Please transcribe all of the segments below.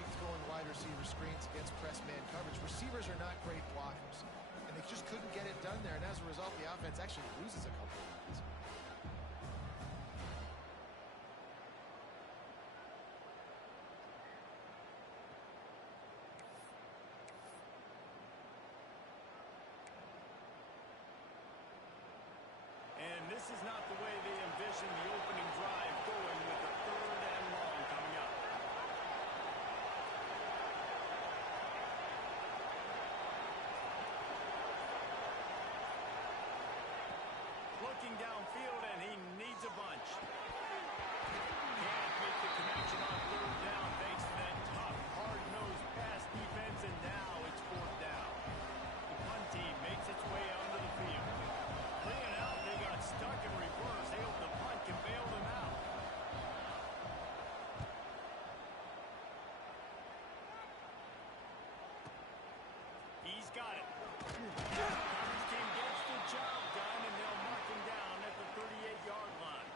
liked going wide receiver screens against press man coverage. Receivers are not great blockers, and they just couldn't get it done there. And as a result, the offense actually loses a couple of runs. And this is not the way they envisioned the opening drive going, with a 3rd and long coming up. Looking downfield, and he needs a bunch. Can't make the connection on 3rd down thanks to that tough, hard-nosed pass defense, and now it's 4th down. The punt team makes its way onto the field. Bringing out, they got stuck in reverse. They hope the punt can bail them out. He's got it. Coverage team gets the job done, and they'll mark him down at the 38-yard line.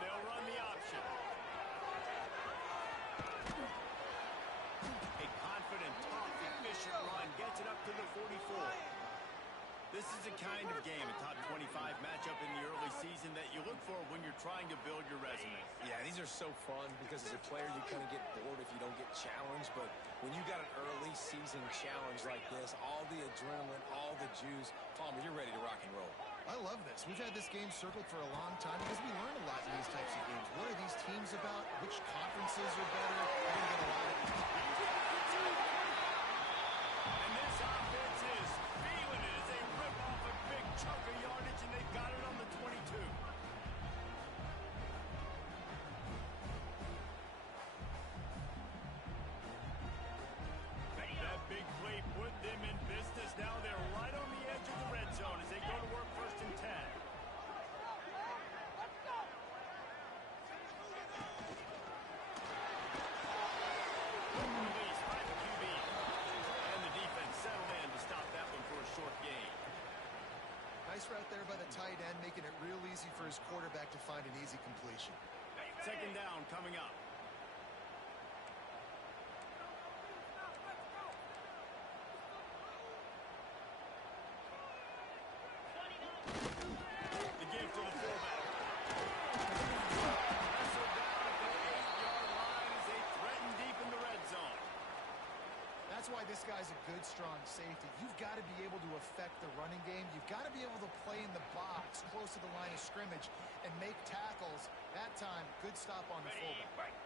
They'll run the option. A confident, tough, efficient run gets it up to the 44. This is the kind of game, a top 25 matchup in the early season, that you look for when you're trying to build your resume. Yeah, these are so fun because as a player, you kind of get bored if you don't get challenged. But when you got an early season challenge like this, all the adrenaline, all the juice, Palmer, you're ready to rock and roll. I love this. We've had this game circled for a long time because we learn a lot in these types of games. What are these teams about? Which conferences are better? We're going to get a lot of... And this offense is feeling it as they rip off a big chunk of yardage, and they've got it on the 22. That big play put them in business. Now they're right on the edge of the red zone as they go to work 1st and 10. Release by the QB. And the defense settled in to stop that one for a short gain. Nice route there by the tight end, making it real easy for his quarterback to find an easy completion. 2nd down coming up. The give to the fullback. Wrestled down at the 8-yard line as they threaten deep in the red zone. That's why this guy's a good, strong safety. You've got to be able to affect the running game. You've got to be able to play in the box close to the line of scrimmage and make tackles. That time, good stop on the fullback.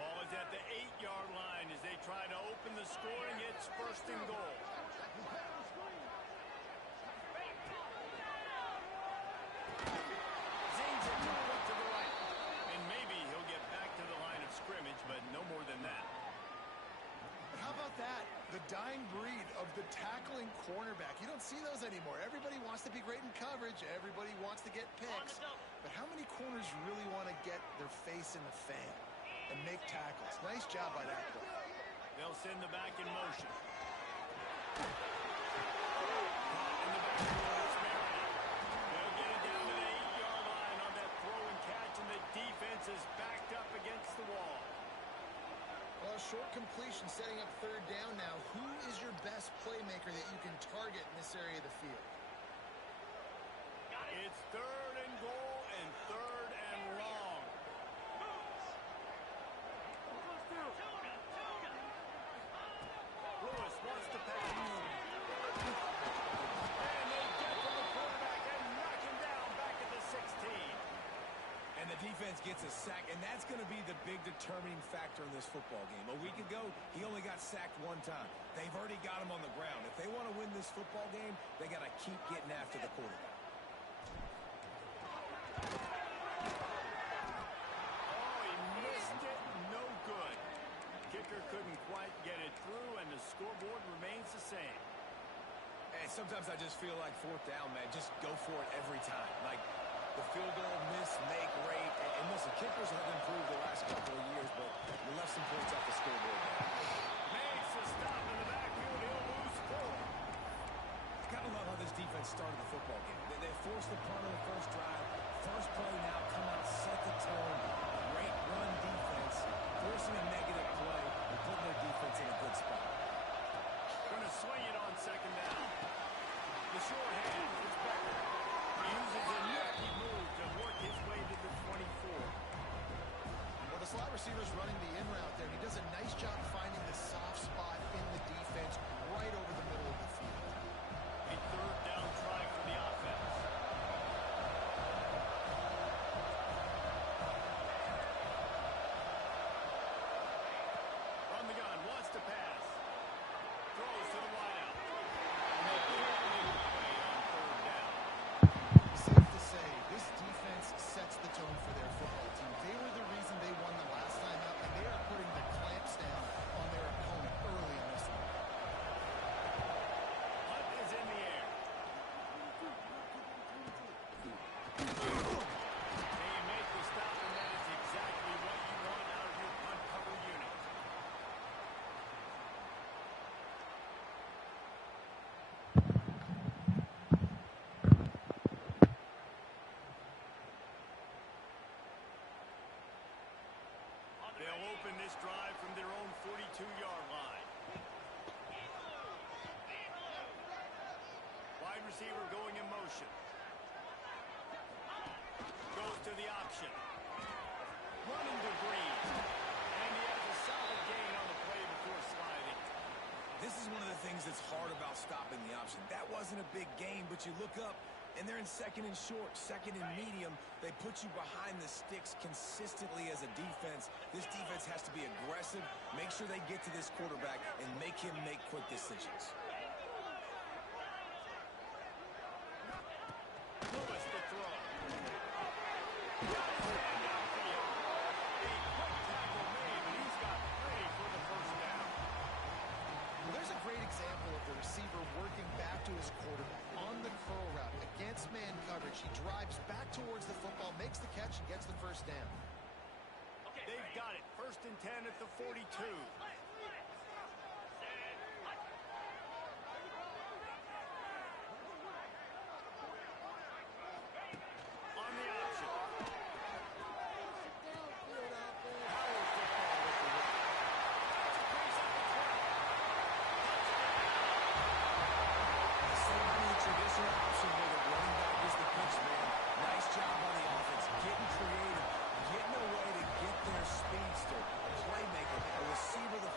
Ball is at the 8-yard line as they try to open the scoring. It's 1st and goal. Zings it to the right. And maybe he'll get back to the line of scrimmage, but no more than that. How about that? The dying breed of the tackling cornerback. You don't see those anymore. Everybody wants to be great in coverage. Everybody wants to get picks. But how many corners really want to get their face in the fan and make tackles? Nice job by that play. They'll send the back in motion. Caught in the backfield, it's Marion. They'll get it down to the 8-yard line on that throw and catch, and the defense is backed up against the wall. Well, short completion setting up 3rd down now. Who is your best playmaker that you can target in this area of the field? It's 3rd and goal and 3rd and long. Lewis wants to pass. And they get to the quarterback and knock him down back at the 16. And the defense gets a sack, and that's going to be the big determining factor in this football game. A week ago, he only got sacked 1 time. They've already got him on the ground. If they want to win this football game, they got to keep getting after the quarterback. Oh, he missed it. No good. Kicker couldn't quite get it through, and the scoreboard remains the same. And sometimes I just feel like 4th down, man. Just go for it every time. Like, the field goal miss-make rate. And listen, kickers have improved the last couple of years, but you left some points off the scoreboard there. Makes a stop in the backfield. He'll lose 4. Gotta love how this defense started the football game. They forced the punt on the first drive. First play now, come out, set the tone. Great run defense, forcing a negative play and putting their defense in a good spot. Going to swing it on second down. The short hand, it's Becker. He uses a nifty move to work his way to the 24. Well, the slot receiver's running the in route there. He does a nice job finding the soft spot in the defense right over the middle of the field. A third down try for the offense. On the gun, wants to pass. Throws to the wideout. And they play on third down. Safe to say, this defense sets the tone for their football team. They were the reason they won the last time out, and they are putting the clamps down on their opponent early in this one. Hunt is in the air. They make the stop, and that is exactly what you want out of your punt cover unit. They'll open this drive from their own 42-yard line. Wide receiver going in motion. Goes to the option. Running to Breeze. And he has a solid gain on the play before sliding. This is one of the things that's hard about stopping the option. That wasn't a big gain, but you look up, and they're in second and short, second and medium. They put you behind the sticks consistently as a defense. This defense has to be aggressive, make sure they get to this quarterback, and make him make quick decisions. Lewis to throw. Got his man downfield. A quick tackle made, and he's got plenty for the first down. Well, there's a great example of the receiver working back to his quarterback on the curl route against man coverage. He drives back towards the football, makes the catch, and gets the first down. They've got it. 1st and 10 at the 42. On the option. Power football with the run. Brings up the 20. Instead of being the traditional option where the running back is the pitch man, nice job on the offense, getting creative, getting a way to get their speedster, a playmaker, a receiver the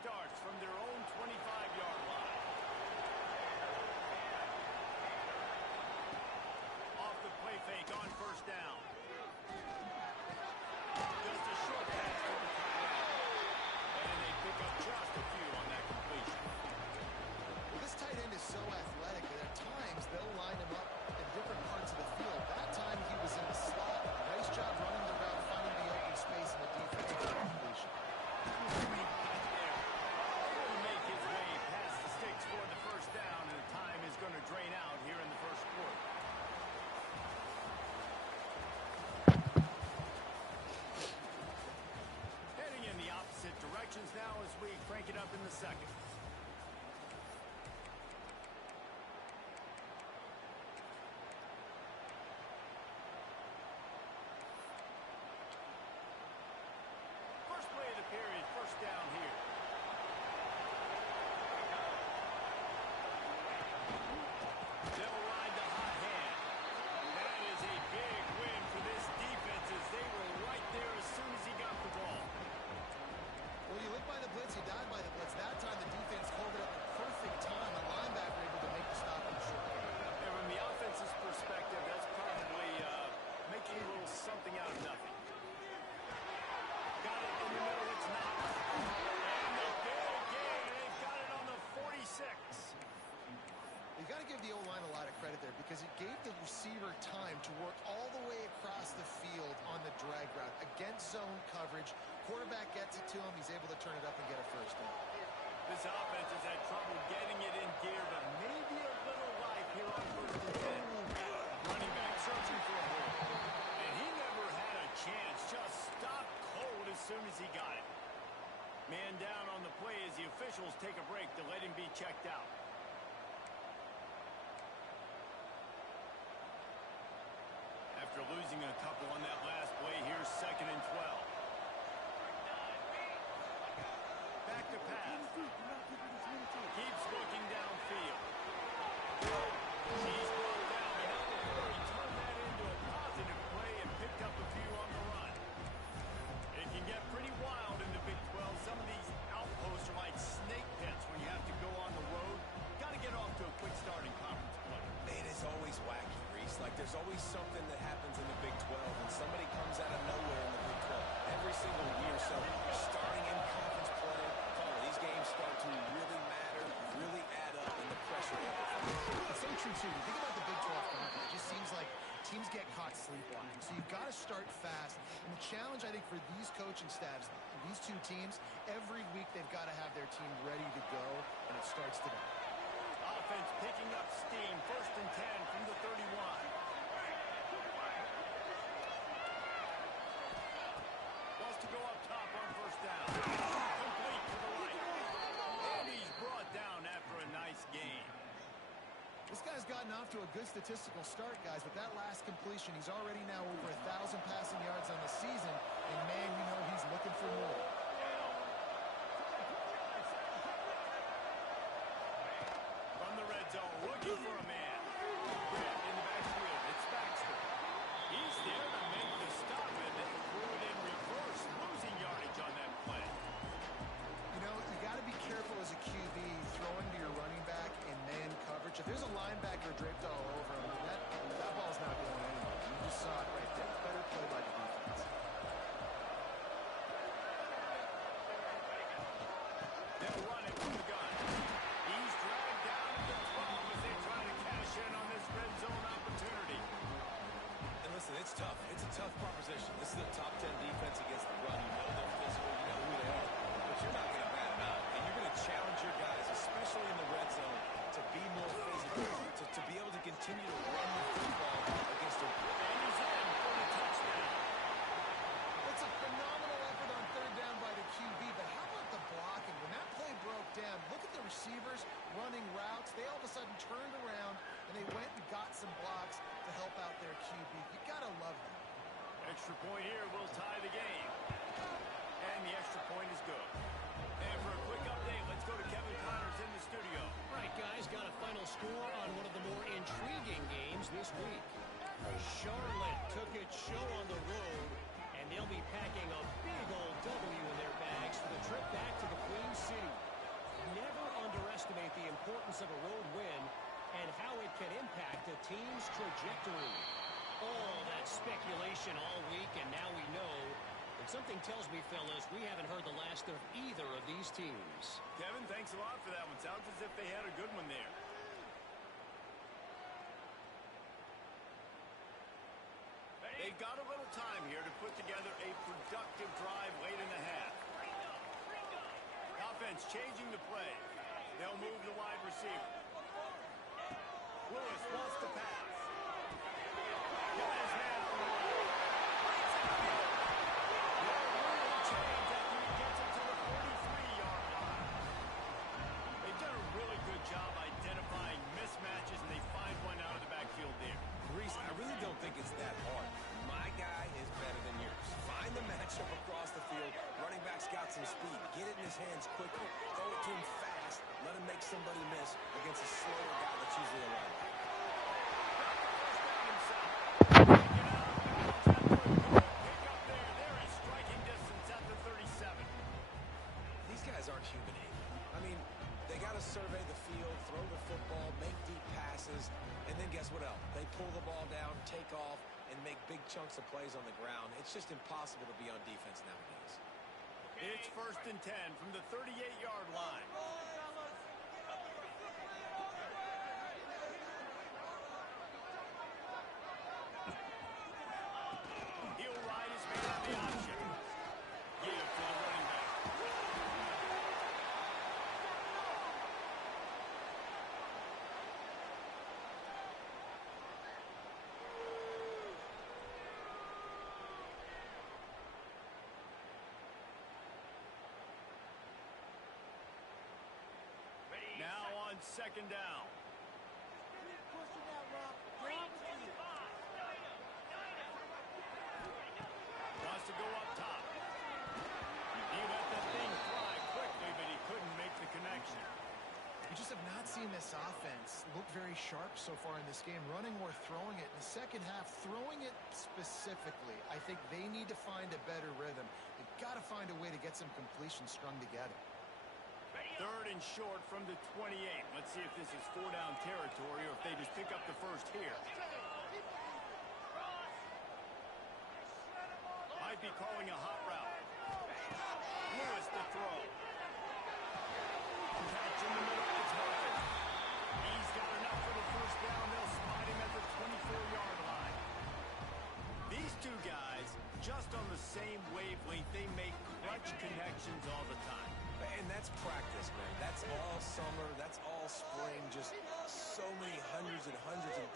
starts from their own 25-yard line. Off the play fake on first down. Just a short pass to the tight end. And they pick up just a few on that completion. Well, this tight end is so athletic that at times they'll line him up in different parts of the field. That time he was in the slot. Nice job running the route, finding the open space in the defense for the completion. Make his way past the sticks for the first down, and the time is going to drain out here in the first quarter. Heading in the opposite directions now as we crank it up in the second. First play of the period, first down here. They'll ride the hot hand. That is a big win for this defense as they were right there as soon as he got the ball. Well, you live by the blitz, you die by the blitz. That time the defense called it at the perfect time. A linebacker able to make the stop in short. And from the offense's perspective, that's probably making a little something out of nothing. Got it in the middle, it's not. And the big gain, they've got it on the 46. You got to give the O-line a lot of credit there because it gave the receiver time to work all the way across the field on the drag route against zone coverage. Quarterback gets it to him. He's able to turn it up and get a first down. This offense has had trouble getting it in gear, but maybe a little life here on first and 10. Running back searching for a hole. And he never had a chance. Just stopped cold as soon as he got it. Man down on the play as the officials take a break to let him be checked out. After losing a couple on that last play, here's 2nd and 12. Back to pass. Keeps looking downfield. He's brought down. And now before he turned that into a positive play and picked up a few on the run. It can get pretty wild in the Big 12. Some of these outposts are like snake pits when you have to go on the road. Got to get off to a quick start in conference play. Man, it's always wacky, Reese. Like, there's always something that happens in the Big 12, and somebody comes out of nowhere in the Big 12 every single year. So, starting in conference play, these games start to really matter, really add up in the pressure level. It's so true, too. You think about the Big 12 conference. It just seems like teams get caught sleepwalking. So you've got to start fast. And the challenge, I think, for these coaching staffs, these two teams, every week they've got to have their team ready to go, and it starts today. Offense picking up steam. 1st and 10 from the 31. Wants to go up top on first down. Complete to the right. And he's brought down after a nice gain. This guy's gotten off to a good statistical start, guys, but that last completion, he's already now over 1,000 passing yards on the season, and man, you know he's looking for more. From the red zone, looking for a man. Grab in the backfield, it's Baxter. He's there to make the stop, and then threw it in reverse, losing yardage on that play. You know, you got to be careful as a QB throwing to your running back in man coverage. If there's a linebacker draped all over him, that ball's not going anywhere. You just saw it right there. Better play by the defense. They'll run it from the gun. He's dragged down at the 12 as they try to cash in on this red zone opportunity. And listen, it's tough. It's a tough proposition. This is a top 10 defense against the run. You know they're physical. You know who they are. But you're not going to bat them out. And you're going to challenge your guys, especially in the red zone, to be more physical, to be able to continue to run the football against a... And he's in for the touchdown. It's a phenomenal effort on 3rd down by the QB, but how about the blocking? When that play broke down, look at the receivers running routes. They all of a sudden turned around, and they went and got some blocks to help out their QB. You got to love that. Extra point here will tie the game. And the extra point is good. And for a quick update, let's go to Kevin Connors in the studio. Right, guys, got a final score on one of the more intriguing games this week. Charlotte took its show on the road, and They'll be packing a big old W in their bags for the trip back to the Queen City. Never underestimate the importance of a road win and how it can impact a team's trajectory. All that speculation all week, and now we know. And something tells me, fellas, we haven't heard the last of either of these teams. Kevin, thanks a lot for that one. Sounds as if they had a good one there. They've got a little time here to put together a productive drive late in the half. Offense changing the play. They'll move the wide receiver. Lewis wants to pass. Got his man on the line. They'll change after he gets it to the 43-yard line. They've done a really good job identifying mismatches, and they find one out of the backfield there. Reese, I really don't think it's that hard. My guy is better than yours. Find the matchup across the field. Running back's got some speed. Get it in his hands quickly. Throw it to him fast. Let him make somebody miss against a slower guy that's usually a running back. These guys aren't human aid. I mean, they got to survey the field, throw the football, make deep passes, and then guess what else? They pull the ball down, take off, and make big chunks of plays on the ground. It's just impossible to be on defense nowadays. It's 1st and 10 from the 38-yard line. He'll ride his man on the option. Give to the running back. Now on 2nd down. Wants to go up top. He let that thing fly quickly, but he couldn't make the connection. We just have not seen this offense look very sharp so far in this game, running or throwing it. In the second half, throwing it specifically, I think they need to find a better rhythm. They've got to find a way to get some completions strung together. 3rd and short from the 28. Let's see if this is 4-down territory or if they just pick up the first here. Might be calling a hot route. Lewis to throw. Catch in the middle. It's Harkin. He's got enough for the first down. They'll spot him at the 24-yard line. These two guys, just on the same wavelength, they make clutch connections all the time. And that's practice, man. That's all summer. That's all spring. Just so many hundreds and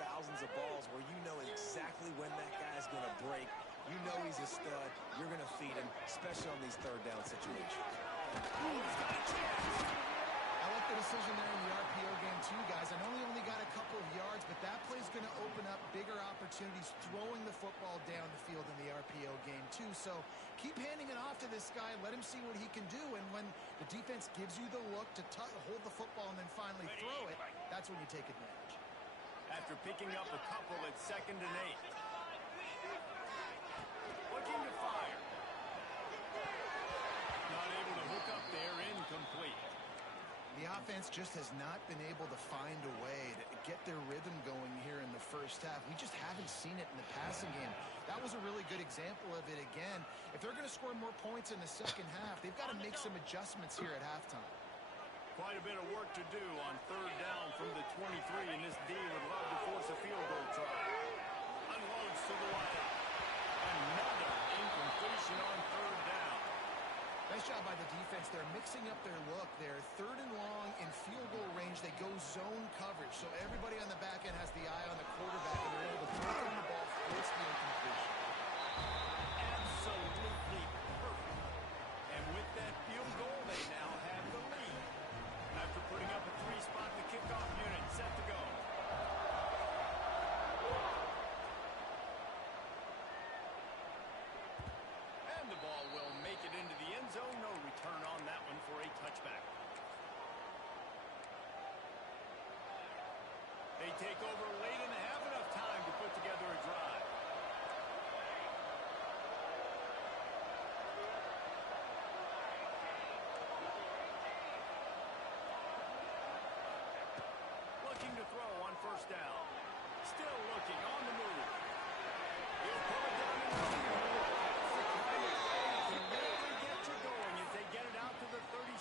thousands of balls where you know exactly when that guy's going to break. You know he's a stud. You're going to feed him, especially on these 3rd down situations. He's got a chance. I like the decision there in the RPO game too, guys. I know he only got a couple of yards, but that play's going to open up bigger opportunities throwing the football down the field in the RPO game too. So keep handing it off to this guy. Let him see what he can do. And when the defense gives you the look to hold the football and then finally throw it, that's when you take advantage. After picking up a couple at 2nd and 8. Looking to fire. Not able to hook up there, incomplete. The offense just has not been able to find a way to get their rhythm going here in the first half. We just haven't seen it in the passing game. That was a really good example of it again. If they're going to score more points in the second half, they've got to make some adjustments here at halftime. Quite a bit of work to do on 3rd down from the 23, and this D would love to force a field goal try. Unloads to the wideout. Another incompletion on 3rd down. Nice job by the defense. They're mixing up their look there. 3rd and long in field goal range. They go zone coverage. So everybody on the back end has the eye on the quarterback, and they're able to throw him the ball, force the incompletion. Absolutely perfect. And with that field goal, they now have the lead. After putting up a 3-spot, the kickoff unit set to go. And the ball will make it into the end zone. No return on that one for a touchback. They take over late and have enough time to put together a drive. first down. Still looking on the move. He'll pull it down in the field. That's the kind of play that can really get you going as they get it out to the 36.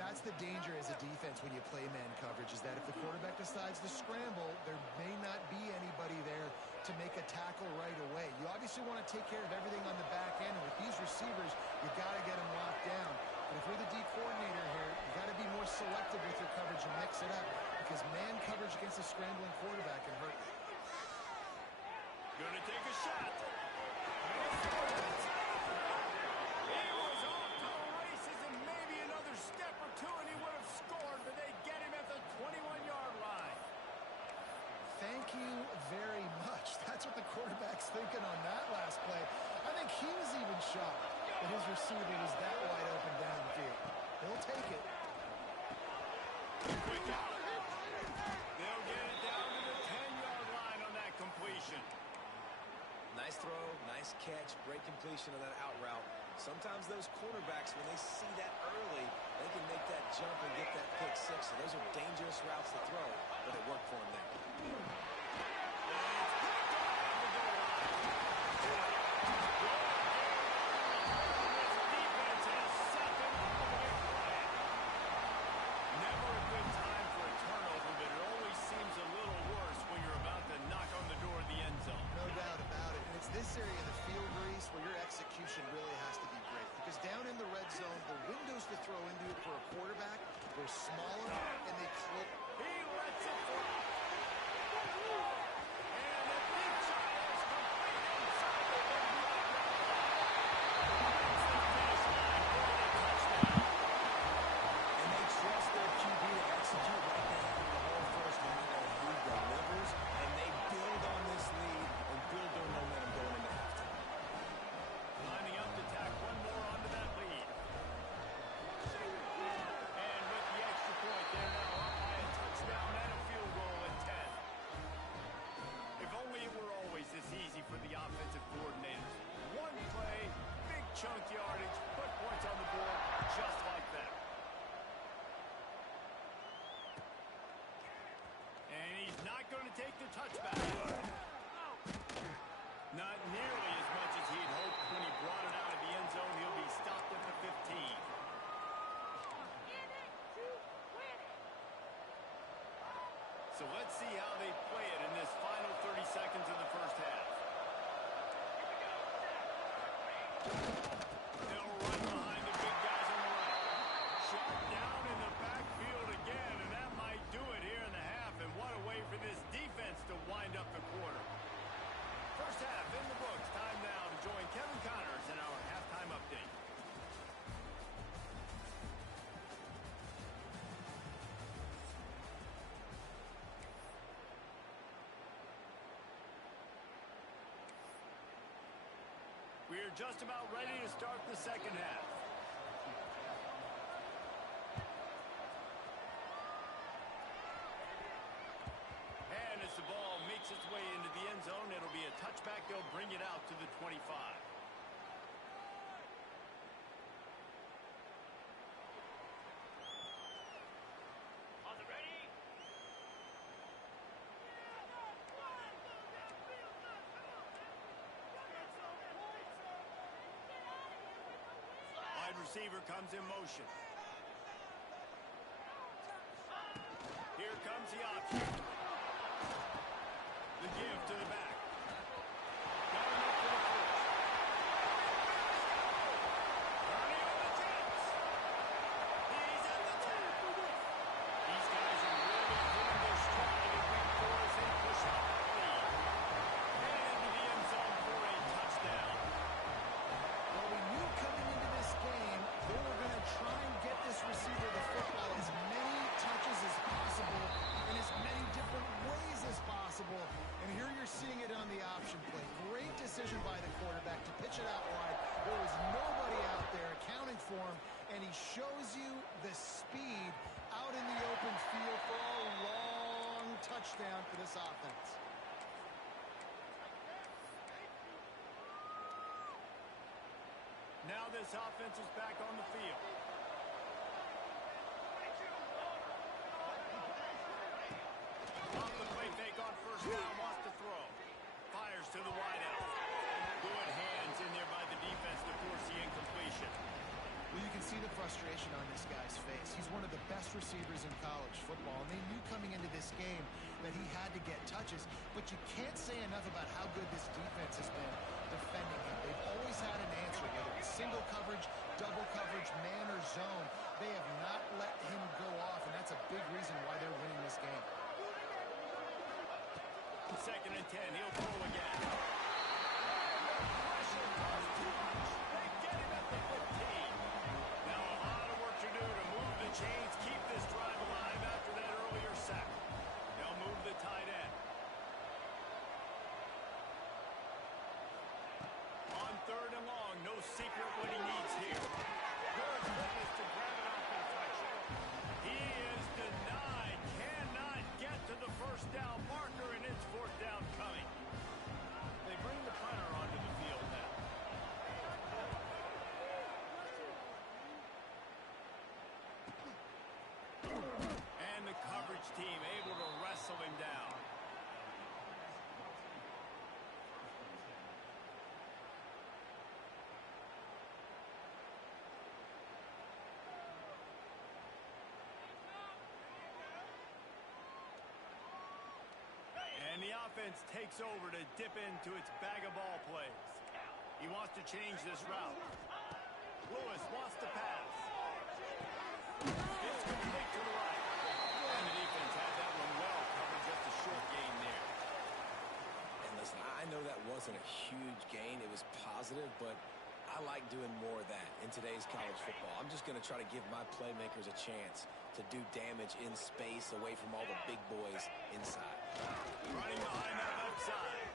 That's the danger as a defense when you play man coverage, is that if the quarterback decides to scramble, there may not be anybody there to make a tackle right away. You obviously want to take care of everything on the back end, and with these receivers, you got to get them locked down. But if you're the D coordinator here, you got to be more selective with your coverage and mix it up, because man coverage against a scrambling quarterback can hurt you. Gonna take a shot. He was off to the races, and maybe another step or two, and he would have scored, but they get him at the 21-yard line. Thank you very much. That's what the quarterback's thinking on that last play. I think he was even shocked that his receiver was that wide open downfield. He'll take it. Quick out. They'll get it down to the 10-yard line on that completion. Nice throw, nice catch, great completion of that out route. Sometimes those quarterbacks, when they see that early, they can make that jump and get that pick six. So those are dangerous routes to throw, but it worked for him there. This area, the field, Reese, where your execution really has to be great. Because down in the red zone, the windows to throw into it for a quarterback, they're smaller and they close. He lets it fly. And the big shot is complete inside the 50-yard line. Finish line for the touchdown. And they trust their QB to execute like they have in the whole first half. He delivers, and they build on this lead and build their momentum going into halftime. Lining up to tack one more onto that lead. And with the extra point, they're now up by a touchdown and a field goal at 10. If only it were always this easy for the offensive coordinators. One play, big chunk yardage, put points on the board just like that. And he's not going to take the touchback. Not nearly as much as he'd hoped when he brought it out of the end zone. He'll be stopped at the 15. So let's see how they play it in this final 30 seconds of the first half. They'll run behind the big guys on the right. Shot down in the backfield again, and that might do it here in the half. And what a way for this defense to wind up the quarter. First half in the books. Time now to join Kevin Connors in our halftime update. We are just about ready to start the second half. And as the ball makes its way into the end zone, it'll be a touchback. They'll bring it out to the 25. On the ready. Wide receiver comes in motion. Here comes the option. The give to the back. Got him up for the push. Running on the Jets. He's at the 10. These guys are really hitting their stride in week 4 as they push out that lead. And into the end zone for a touchdown. Well, we knew coming into this game, they were going to try and get this receiver the football as many touches as possible in as many different ways as possible. And here you're seeing it on the option play. Great decision by the quarterback to pitch it out wide. There was nobody out there accounting for him, and he shows you the speed out in the open field for a long touchdown for this offense. Now this offense is back on the field. to the wideout. Good hands in there by the defense to force the incompletion. Well, you can see the frustration on this guy's face. He's one of the best receivers in college football, and they knew coming into this game that he had to get touches, but you can't say enough about how good this defense has been defending him. They've always had an answer, whether it's single coverage, double coverage, man or zone. They have not let him go off, and that's a big reason why they're winning this game. 2nd and 10, he'll throw again. Pressure comes too much. They get him at the 15. Now a lot of work to do to move the chains, keep this drive alive after that earlier sack. They'll move the tight end. On 3rd and long, no secret what he needs here. Good quickness to grab it off deflection. He is denied. Cannot get to the 1st down marker, and it's 4th down coming. They bring the punter onto the field now. And the coverage team able to wrestle him down. And the offense takes over to dip into its bag of ball plays. He wants to change this route. Lewis wants to pass. It's complete to the right. And the defense had that one well covered, just a short gain there. And listen, I know that wasn't a huge gain. It was positive, but I like doing more of that in today's college football. I'm just going to try to give my playmakers a chance to do damage in space away from all the big boys inside. Running behind that left side.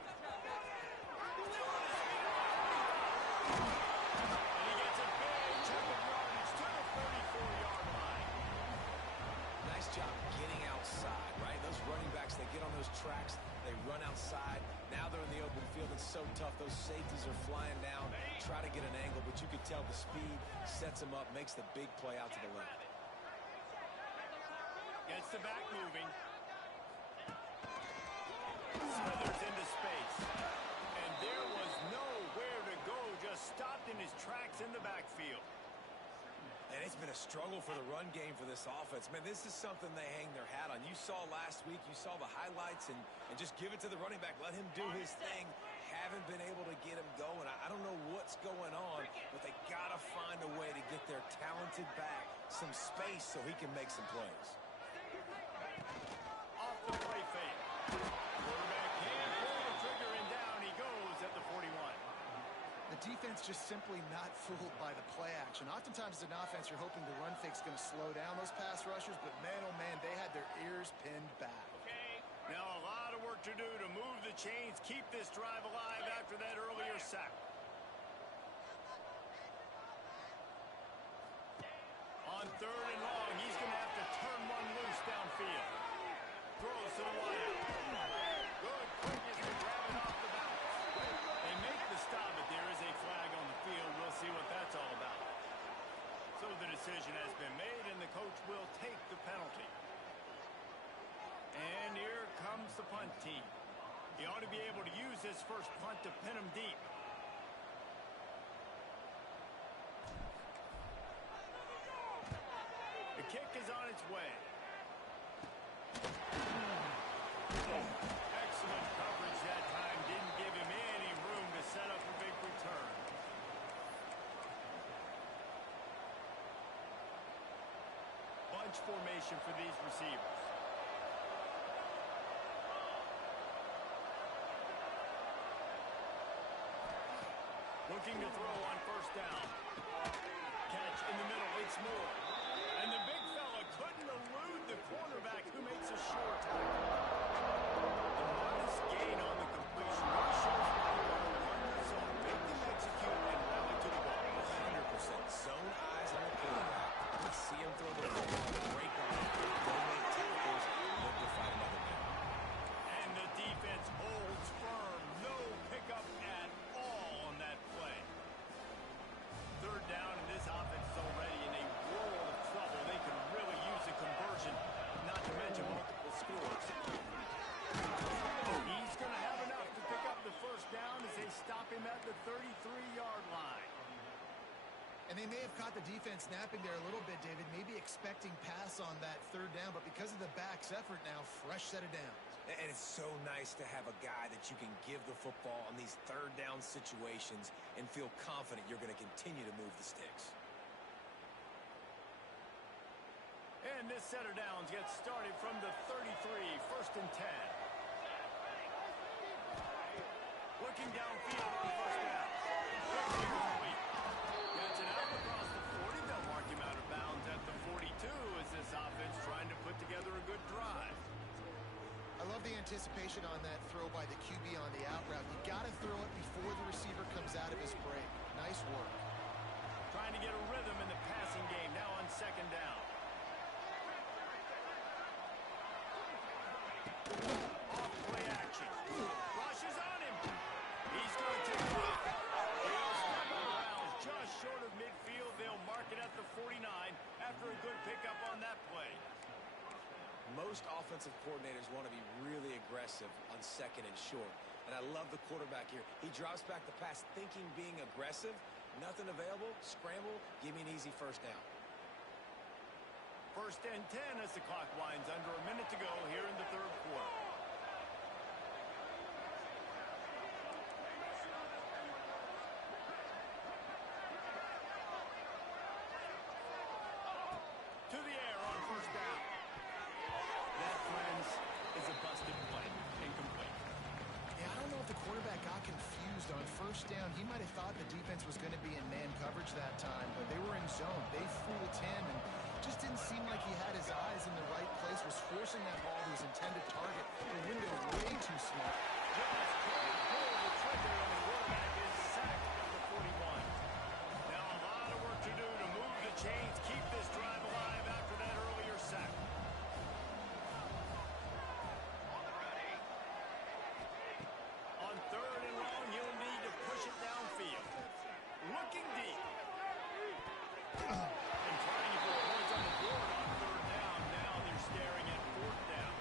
And he gets a big chunk of yardage to the 34-yard line. Nice job getting outside, right? Those running backs, they get on those tracks, they run outside. Now they're in the open field. It's so tough. Those safeties are flying down, try to get an angle, but you can tell the speed sets them up, makes the big play out to the left. Gets the back moving. Slithers into space. And there was nowhere to go. Just stopped in his tracks in the backfield. And it's been a struggle for the run game for this offense. Man, this is something they hang their hat on. You saw last week, you saw the highlights, and just give it to the running back. Let him do his thing. Haven't been able to get him going. I don't know what's going on, but they got to find a way to get their talented back some space so he can make some plays. Off the play fake. Quarterback can pull the trigger, and down he goes at the 41. The defense just simply not fooled by the play action. Oftentimes as an offense, you're hoping the run fake's going to slow down those pass rushers, but man, oh man, they had their ears pinned back. Now a lot of work to do to move the chains, keep this drive alive after that earlier sack. On 3rd and long, he's going to have to turn one loose downfield. Throws to the wide. Good quickness to grab it off the bounce. They make the stop, but there is a flag on the field. We'll see what that's all about. So the decision has been made, and the coach will take the penalty. And here comes the punt team. He ought to be able to use his first punt to pin him deep. The kick is on its way. Excellent coverage that time. Didn't give him any room to set up a big return. Bunch formation for these receivers. Looking to throw on 1st down. Catch in the middle. It's Moore. And the big fella couldn't elude the cornerback who makes a short tackle. A modest gain on the completion. That shows why you want to run the zone. Make them execute and rally to the ball. 100% zone eyes on the quarterback. Let's see him throw the football, break on it, don't make tackles, look to fight another down. And the defense holds firm. No pickup at all on that play. 3rd down, and this offense is already in a world of trouble. They could And they may have caught the defense snapping there a little bit, David, maybe expecting pass on that third down, but because of the back's effort now, fresh set of downs. And it's so nice to have a guy that you can give the football on these third down situations and feel confident you're going to continue to move the sticks. And this set of downs gets started from the 33, 1st and 10. Looking downfield on first down. Gets it out across the 40. They'll mark him out of bounds at the 42 as this offense trying to put together a good drive. I love the anticipation on that throw by the QB on the out route. You got to throw it before the receiver comes out of his break. Nice work. Trying to get a rhythm in the passing game now on 2nd down. Off play action. Rushes on him. He's going to take it. He'll step on the bounds just short of midfield. They'll mark it at the 49 after a good pickup on that play. Most offensive coordinators want to be really aggressive on 2nd and short. And I love the quarterback here. He drops back the pass thinking being aggressive. Nothing available. Scramble. Give me an easy first down. 1st and 10 as the clock winds under a minute to go here in the 3rd quarter. To the air on 1st down. That, friends, is a busted play. Incomplete. Yeah, I don't know if the quarterback got confused on 1st down. He might have thought the defense was going to be in man coverage that time, but they were in zone. They fooled him and just didn't seem like he had his eyes in the right place, was forcing that ball to his intended target. The window way too small. Just can't pull the trigger, and the quarterback is sacked at the 41. Now a lot of work to do to move the chains, keep this drive alive after that earlier sack. On 3rd and long, he'll need to push it downfield. Looking deep. And trying to put points on the board on 3rd down. Now they're staring at 4th down.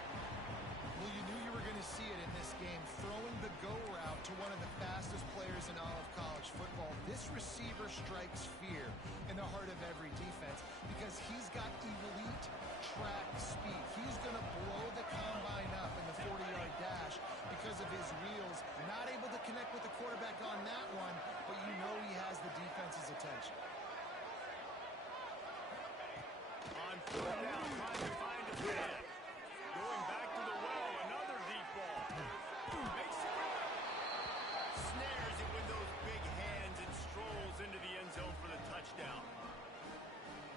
Well, you knew you were going to see it in this game, throwing the go route to one of the fastest players in all of college football. This receiver strikes fear in the heart of every defense because he's got elite track speed. He's going to blow the combine up in the 40-yard dash because of his wheels. Not able to connect with the quarterback on that one, but you know he has the defense's attention. On 4th down, trying to find a man. Going back to the well, another deep ball. Makes it. Snares it with those big hands and strolls into the end zone for the touchdown.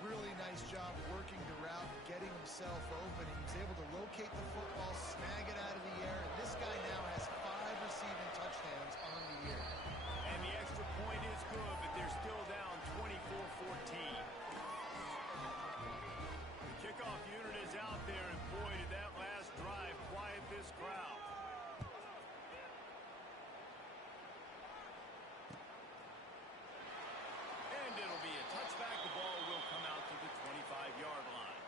Really nice job working the route, getting himself open. He was able to locate the football, snag it out of the air, and this guy now has 5 receiving touchdowns on the year. And the extra point is good, but they're still down 24-14. The kickoff unit is out there, and boy, did that last drive quiet this crowd. And it'll be a touchback. The ball will come out to the 25-yard line.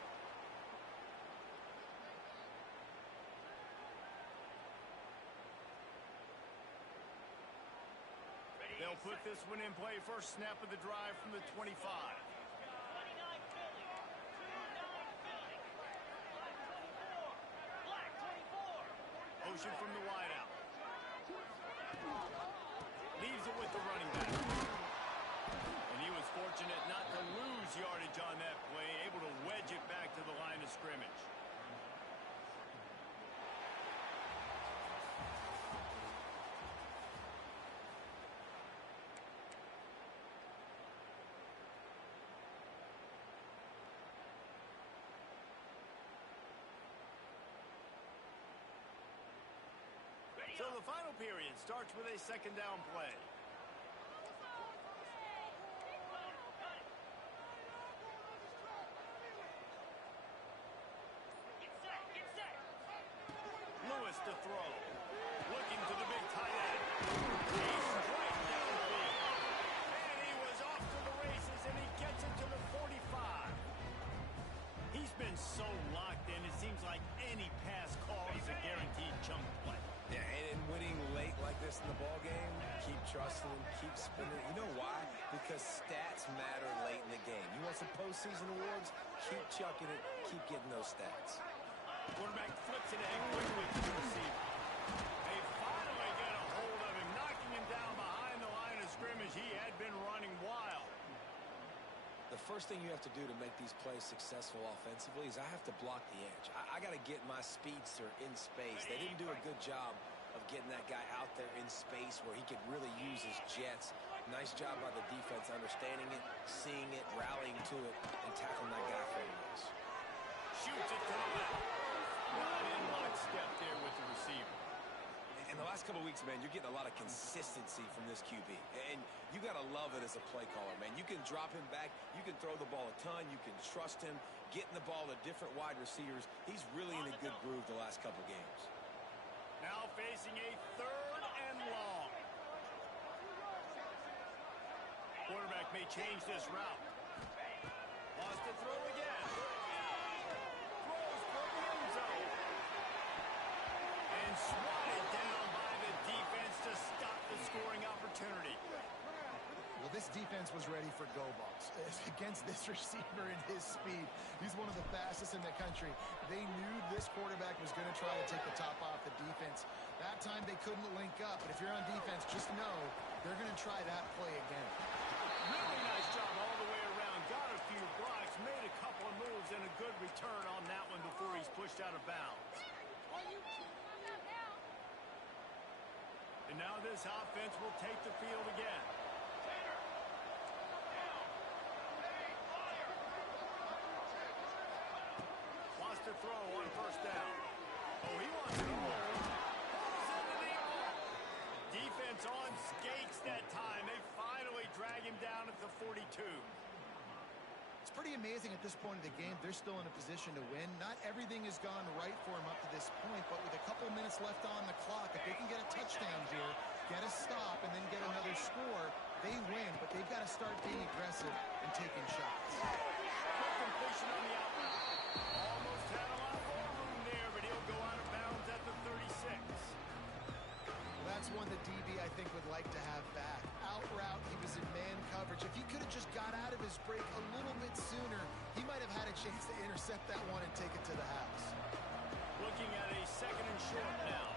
They'll put this one in play. First snap of the drive from the 25. Motion from the wideout. Leaves it with the running back. And he was fortunate not to lose yardage on that play, able to wedge it back to the line of scrimmage. So the final period starts with a 2nd down play. Lewis to throw. Looking to the big tight end. He's straight downfield. And he was off to the races, and he gets it to the 45. He's been so locked in, it seems like any pass call is a guaranteed chunk play. Yeah, and winning late like this in the ball game, keep trusting him, keep spinning. You know why? Because stats matter late in the game. You want some postseason awards? Keep chucking it. Keep getting those stats. Quarterback flips it ahead quickly to the receiver. They finally get a hold of him, knocking him down behind the line of scrimmage. He had been running wild. The first thing you have to do to make these plays successful offensively is I have to block the edge. I got to get my speedster in space. They didn't do a good job of getting that guy out there in space where he could really use his jets. Nice job by the defense understanding it, seeing it, rallying to it, and tackling that guy for a loss. Shoots it to the left. Not in lockstep there with the receiver. In the last couple of weeks, man, you're getting a lot of consistency from this QB. And you got to love it as a play caller, man. You can drop him back. You can throw the ball a ton. You can trust him, getting the ball to different wide receivers. He's really in a good groove the last couple of games. Now facing a 3rd and long. Quarterback may change this route. Wants to throw again. Throws for the end zone. And swatted down by the defense to stop the scoring opportunity. Well, this defense was ready for go balls. Against this receiver and his speed, he's one of the fastest in the country. They knew this quarterback was going to try to take the top off the defense. That time they couldn't link up, but if you're on defense, just know they're going to try that play again. Really nice job all the way around. Got a few blocks, made a couple of moves, and a good return on that one before he's pushed out of bounds. And now this offense will take the field again. Wants to throw on 1st down. Oh, he wants to roll. Pulls into the ball. Defense on skates that time. They finally drag him down at the 42. It's pretty amazing at this point of the game. They're still in a position to win. Not everything has gone right for them up to this point, but with a couple minutes left on the clock, if they can get a touchdown here, get a stop, and then get another score, they win, but they've got to start being aggressive and taking shots. Quick completion on the outlet. Almost had a lot more room there, but he'll go out of bounds at the 36. That's one the DB, I think, would like to have back. Out route, he was in man coverage. If he could have just got out of his break a little bit sooner, he might have had a chance to intercept that one and take it to the house. Looking at a 2nd and short now.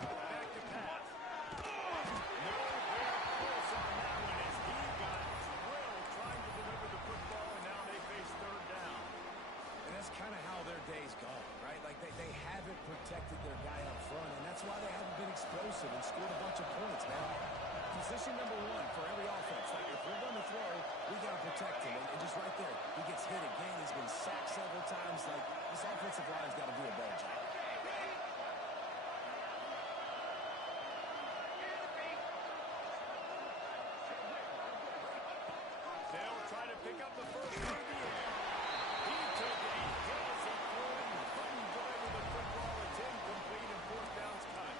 Back to pass. Nowhere close on that one as he got drilled trying to deliver the football, and now they face 3rd down. And that's kind of how their day's gone, right? Like they haven't protected their guy up front, and that's why they haven't been explosive and scored a bunch of points, man. Position number 1 for every offense. Like, if we're going to throw, we got to protect him. And just right there, he gets hit again. He's been sacked several times. Like, this offensive line's got to do a better job. They'll try to pick up the first through the air. He took a hit as he threw it and couldn't deliver the football. It's incomplete and 4th down's cut.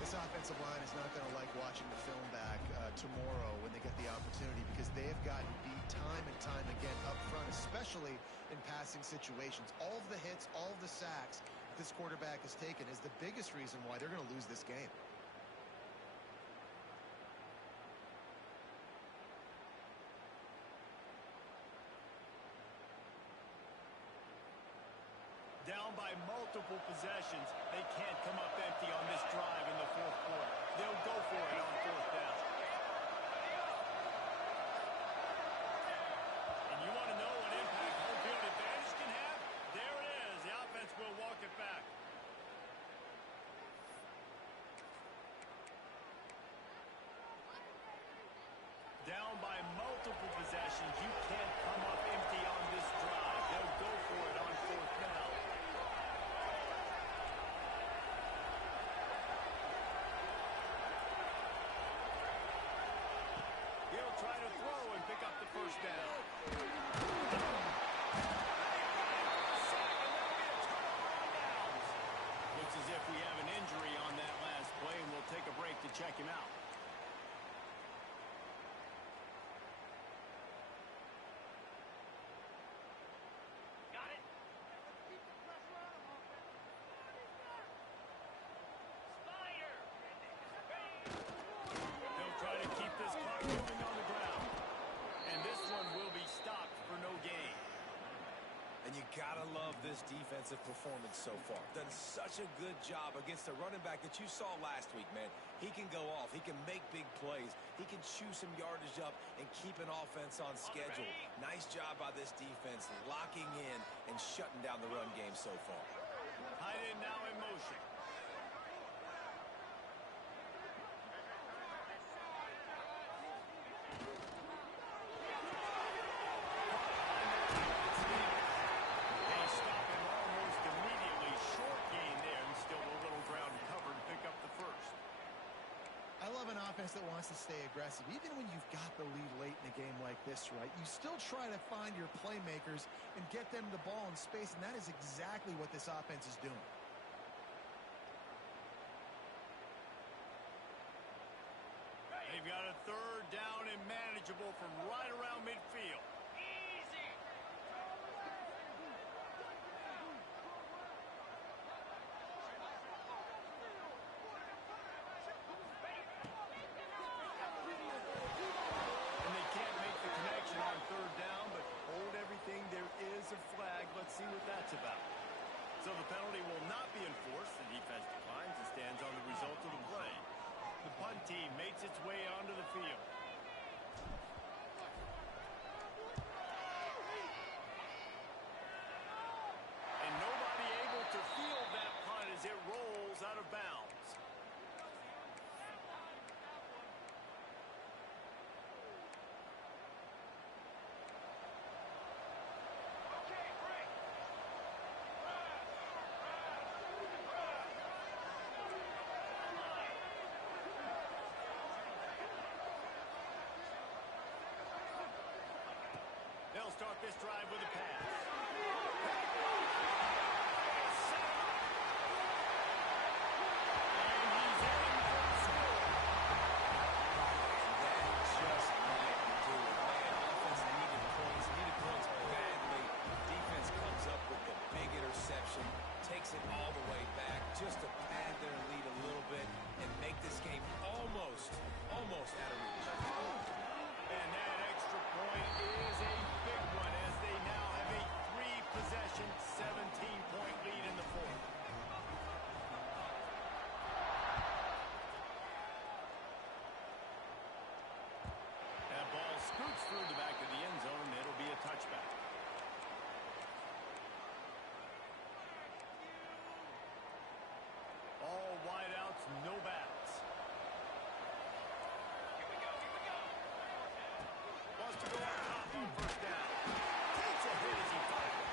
This offensive line is not going to like watching the film back tomorrow when they get the opportunity, because they have gotten beat time and time again up front, especially in passing situations. All of the hits, all of the sacks this quarterback has taken is the biggest reason why they're going to lose this game. Down by multiple possessions. They can't come up empty on this drive in the 4th quarter. They'll go for it on 4th down. And you want to know what impact home field advantage can have? There it is. The offense will walk it back. Down by multiple possessions. You can't come up empty on this drive. They'll go for it on 4th down. He'll try to throw and pick up the 1st down. Looks as if we have an injury on that last play, and we'll take a break to check him out. Gotta love this defensive performance so far. Done such a good job against a running back that you saw last week, man. He can go off. He can make big plays. He can chew some yardage up and keep an offense on schedule. Nice job by this defense locking in and shutting down the run game so far. Tight end now in motion. That wants to stay aggressive. Even when you've got the lead late in a game like this, right, you still try to find your playmakers and get them the ball in space, and that is exactly what this offense is doing. They've got a third down and manageable from right around midfield. Let's see what that's about. So the penalty will not be enforced. The defense declines and stands on the result of the play. The punt team makes its way onto the field. And nobody able to field that punt as it rolls out of bounds. They'll start this drive with a pass. And he's in for the score. That just might do it. Man, offense needed points badly. Defense comes up with the big interception, takes it all the way back just to pad their lead a little bit and make this game almost out of reach. And that extra point is a big one as they now have a 3-possession, 17-point lead in the fourth. That ball scoots through the back of the end zone, and it'll be a touchback. All wideouts, no backs. Wants to go up top on first down. Takes a hit as he fires.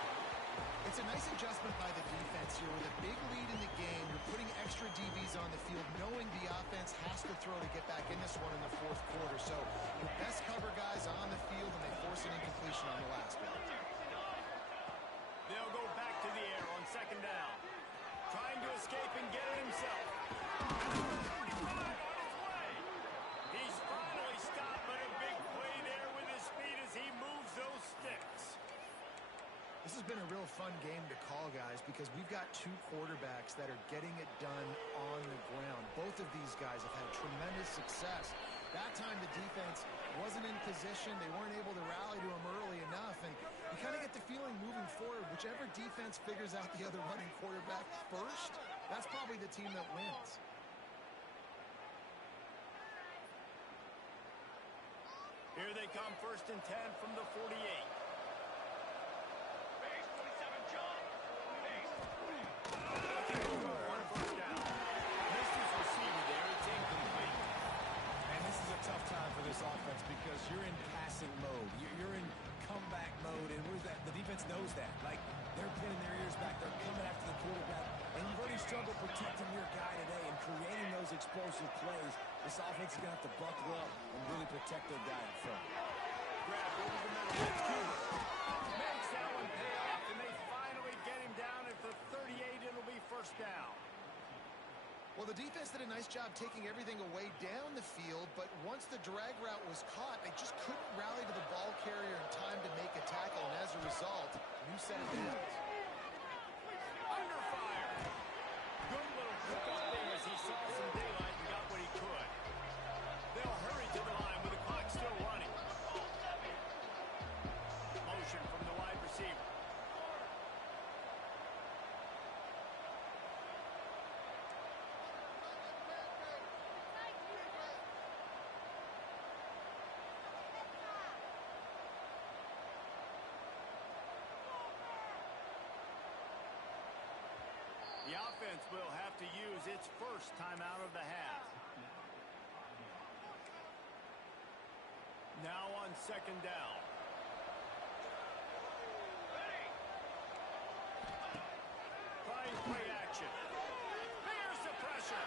It's a nice adjustment by the defense here. With a big lead in the game, you're putting extra DBs on the field, knowing the offense has to throw to get back in this one in the fourth quarter. So your best cover guys on the field, and they force an incompletion on the last one. They'll go back to the air on second down. Trying to escape and get it himself. 45 on his way. He's finally stopped, but a big play there with his feet as he moves those sticks. This has been a real fun game to call, guys, because we've got two quarterbacks that are getting it done on the ground. Both of these guys have had tremendous success. That time the defense wasn't in position. They weren't able to rally to him early enough, and you kind of get the feeling moving forward, whichever defense figures out the other running quarterback first, that's probably the team that wins. Here they come, first and 10 from the 48. Tough time for this offense because you're in passing mode. You're in comeback mode, and the defense knows that. Like, they're pinning their ears back. They're coming after the quarterback, and you've already struggled protecting your guy today and creating those explosive plays. This offense is going to have to buckle up and really protect their guy in front. Grab over the middle. It's Cuba. Makes that one pay off, and they finally get him down at the 38. It'll be first down. Well, the defense did a nice job taking everything away down the field, but once the drag route was caught, they just couldn't rally to the ball carrier in time to make a tackle, and as a result, new set of downs. Under fire. Good little pick up there as he saw some daylight and got what he could. They'll hurry to the line with the clock still running. Motion from the wide receiver. defense will have to use its first timeout of the half. Now on second down. Trying play action. There's the pressure.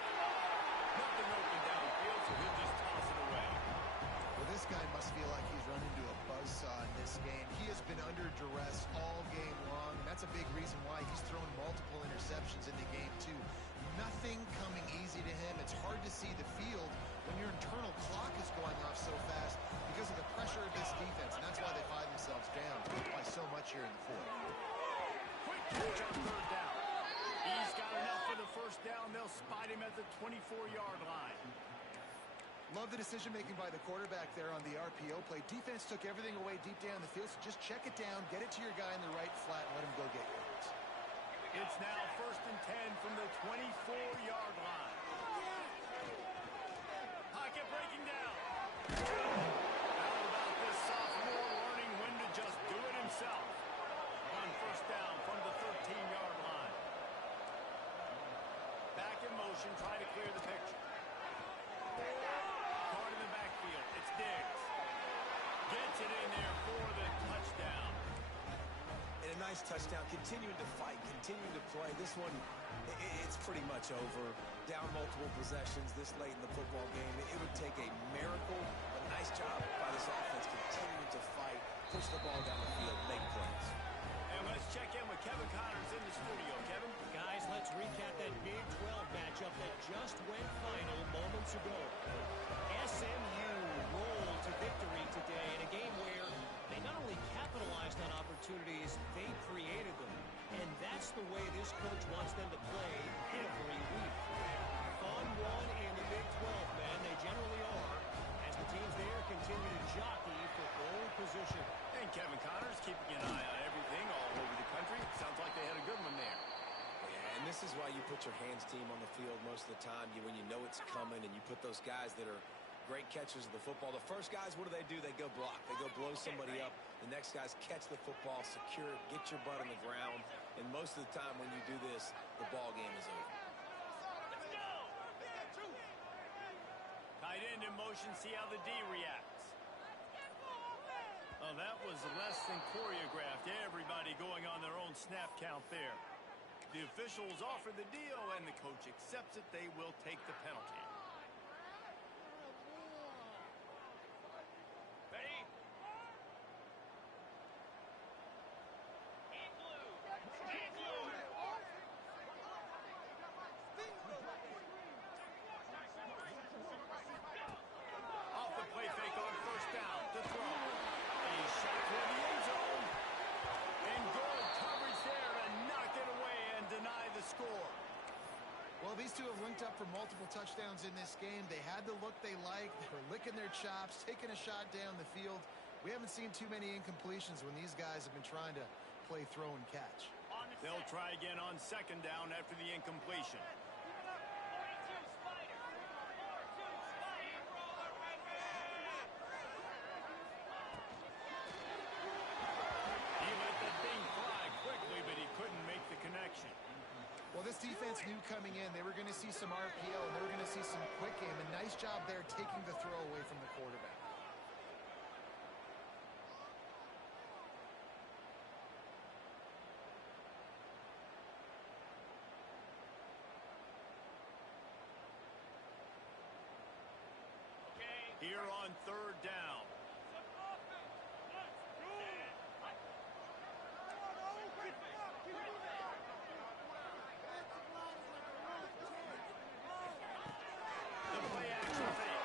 Nothing open downfield, so he'll just toss it away. Well, this guy must feel like he's run into a buzzsaw in this game. He has been under duress all game long, and that's a big reason why he's thrown multiple interceptions in the game, too. Nothing coming easy to him. It's hard to see the field when your internal clock is going off so fast because of the pressure of this defense, and that's why they find themselves down by so much here in the fourth. Quick catch on third down. He's got enough for the first down. They'll spot him at the 24-yard line. Love the decision-making by the quarterback there on the RPO play. Defense took everything away deep down the field, so just check it down, get it to your guy in the right flat, and let him go get yards. It's now 1st and 10 from the 24-yard line. Pocket breaking down. How about this sophomore learning when to just do it himself? On first down from the 13-yard line. Back in motion, try to clear the picture. Caught in the backfield. It's Diggs. Gets it in there for the touchdown. And a nice touchdown. Continuing to fight, continuing to play. This one, it's pretty much over. Down multiple possessions this late in the football game. It would take a miracle. A nice job by this offense continuing to fight, push the ball down the field, make plays. And let's check in with Kevin Connors in the studio. Kevin? Guys, let's recap that Big 12 matchup that just went final moments ago. SMU rolled to victory today in a game where they not only capitalized on opportunities, they created them. And that's the way this coach wants them to play every week. Fun one in the Big 12, man. They generally are, as the teams there continue to jockey for pole position. And Kevin Connors keeping an eye on everything all over the country. Sounds like they had a good one there. Yeah, and this is why you put your hands team on the field most of the time. When you know it's coming and you put those guys that are great catchers of the football. The first guys, what do? They go block. They go blow somebody up. The next guys catch the football, secure it, get your butt on the ground. And most of the time when you do this, the ball game is over. Tight end in motion, see how the D reacts. Oh, that was less than choreographed. Everybody going on their own snap count there. The officials offer the deal, and the coach accepts it. They will take the penalty. Ready? Off the play fake on first down to throw. A shot for the end zone. And good coverage there to knock it away and deny the score. Well, these two have linked up for multiple touchdowns in this game. They had the look they liked. They were licking their chops, taking a shot down the field. We haven't seen too many incompletions when these guys have been trying to play throw and catch. They'll try again on second down after the incompletion. He let the thing fly quickly, but he couldn't make the connection. Well, this defense knew coming in they were going to see some RPO, and they were going to see some quick game. A nice job there taking the throw away from the quarterback. Here on third down. The play action fake.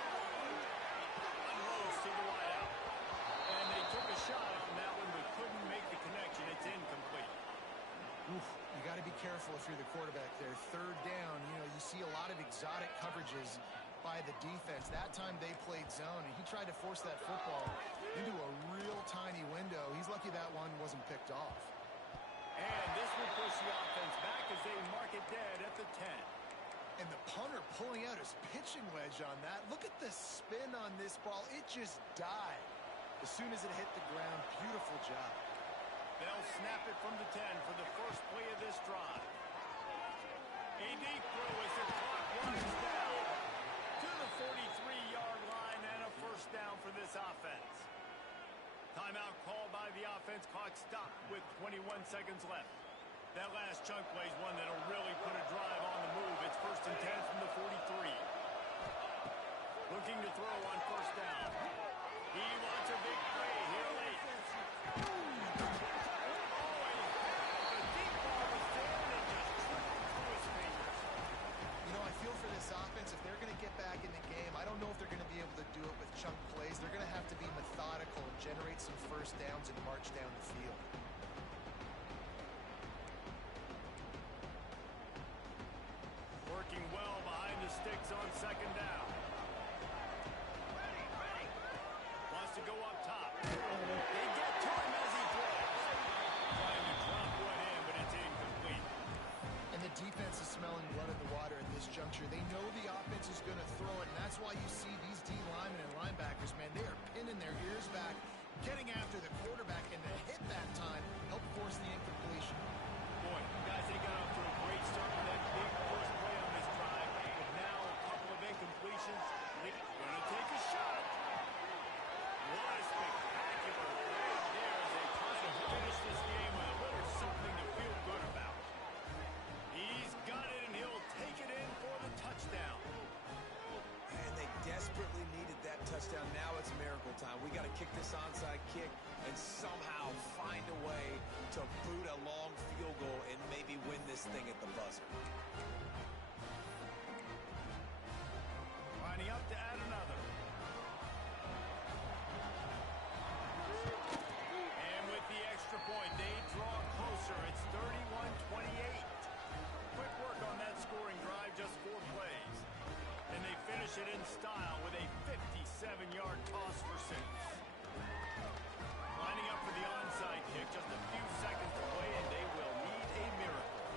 Unloads to the wideout. And they took a shot on that one but couldn't make the connection. It's incomplete. Oof, you got to be careful if you're the quarterback there. Third down, you see a lot of exotic coverages by the defense. That time they played zone, and he tried to force that football into a real tiny window. He's lucky that one wasn't picked off. And this will push the offense back as they mark it dead at the 10. And the punter pulling out his pitching wedge on that. Look at the spin on this ball. It just died as soon as it hit the ground. Beautiful job. They'll snap it from the 10 for the first play of this drive. A deep throw as the clock winds down. To the 43-yard line and a first down for this offense. Timeout called by the offense. Clock stopped with 21 seconds left. That last chunk play is one that'll really put a drive on the move. It's 1st and 10 from the 43. Looking to throw on first down. He wants a big play here late. I feel for this offense, if they're going to get back in the game, I don't know if they're going to be able to do it with chunk plays. They're going to have to be methodical and generate some first downs and march down the field. Working well behind the sticks on second down. Wants to go up top. They get to him as he throws. Trying to drop one in, but it's incomplete. And the defense is smelling blood in the water at this juncture. They know the offense is going to throw it, and that's why you see these D linemen and linebackers, man, they are pinning their ears back, getting after the quarterback, and to hit that time, help force the incompletion. Boy, guys, they got off to a great start with that big first play on this drive, but now a couple of incompletions. They're going to take a shot. What a spectacular play there as they try to finish this game with a little something to feel good about. He's got it, and he'll take it in for the touchdown. And they desperately needed that touchdown. Now it's miracle time. We got to kick this onside kick and somehow find a way to boot a long field goal and maybe win this thing at the buzzer. Lining up to add another. And with the extra point, they draw closer. It's 31-28. Quick work on that scoring drive, just 4 plays. And they finish it in style with a 57-yard toss for 6. Lining up for the onside kick, just a few seconds to play, and they will need a miracle.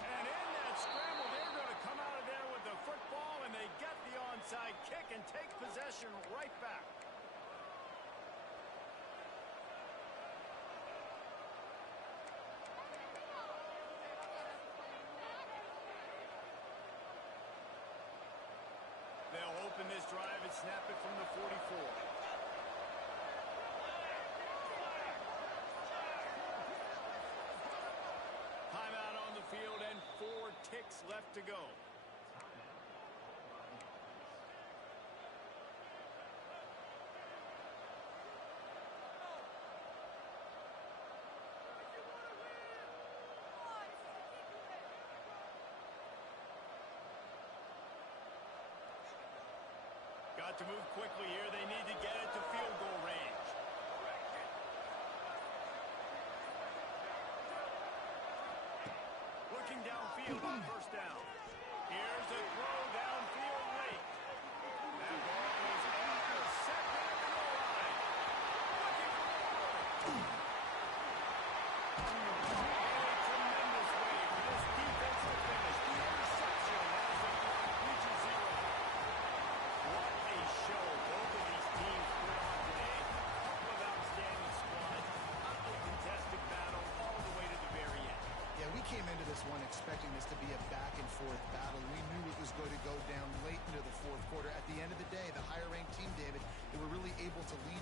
And in that scramble, they're going to come out of there with the football, and they get the onside kick and take possession right back. They'll open this drive and snap it from the 44. Timeout on the field and 4 ticks left to go. Got to move quickly here. They need to get it to field goal range. Looking downfield on first down. Here's a throw downfield late. That ball was intercepted at the goal line. Looking for more. A tremendous way for this defense to finish. The interception as the clock reaches 0. What a show both of these teams put on today. A couple of outstanding squads. Hotly contested battle all the way to the very end. Yeah, we came into this one expecting this to be a back-and-forth battle. We knew it was going to go down late into the 4th quarter. At the end of the day, the higher-ranked team, David, they were really able to lean